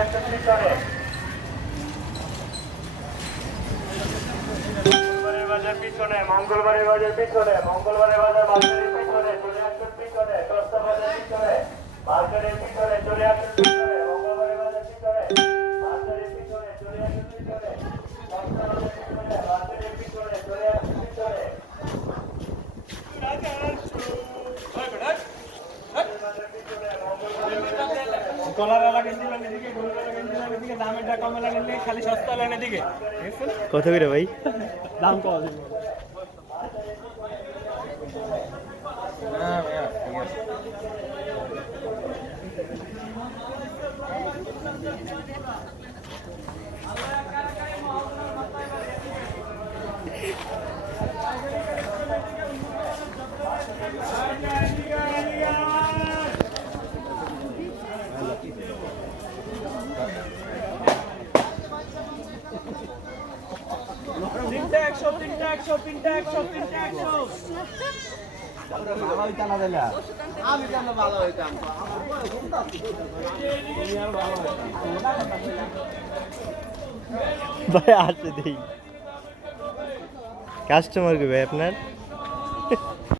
আসুন পিছনে। বাজার পিছনে, মঙ্গলবারের বাজার পিছনে, মঙ্গলবারের বাজার মার্কেটের পিছনে, চলে আসুন পিছনে, দশটা বাজার পিছনে, মার্কেটের পিছনে, চলে আসুন পিছনে, মঙ্গলবারের বাজার পিছনে, মার্কেটের পিছনে, চলে আসুন পিছনে, দশটা বাজার পিছনে, মার্কেটের পিছনে, চলে আসুন পিছনে। খালি সস্তা লাইনের দিকে কত করে ভাই? দাম কম না ঠিক আছে। তিনটা একশো ভাই আসে দেই কাস্টমার কে ভাই আপনার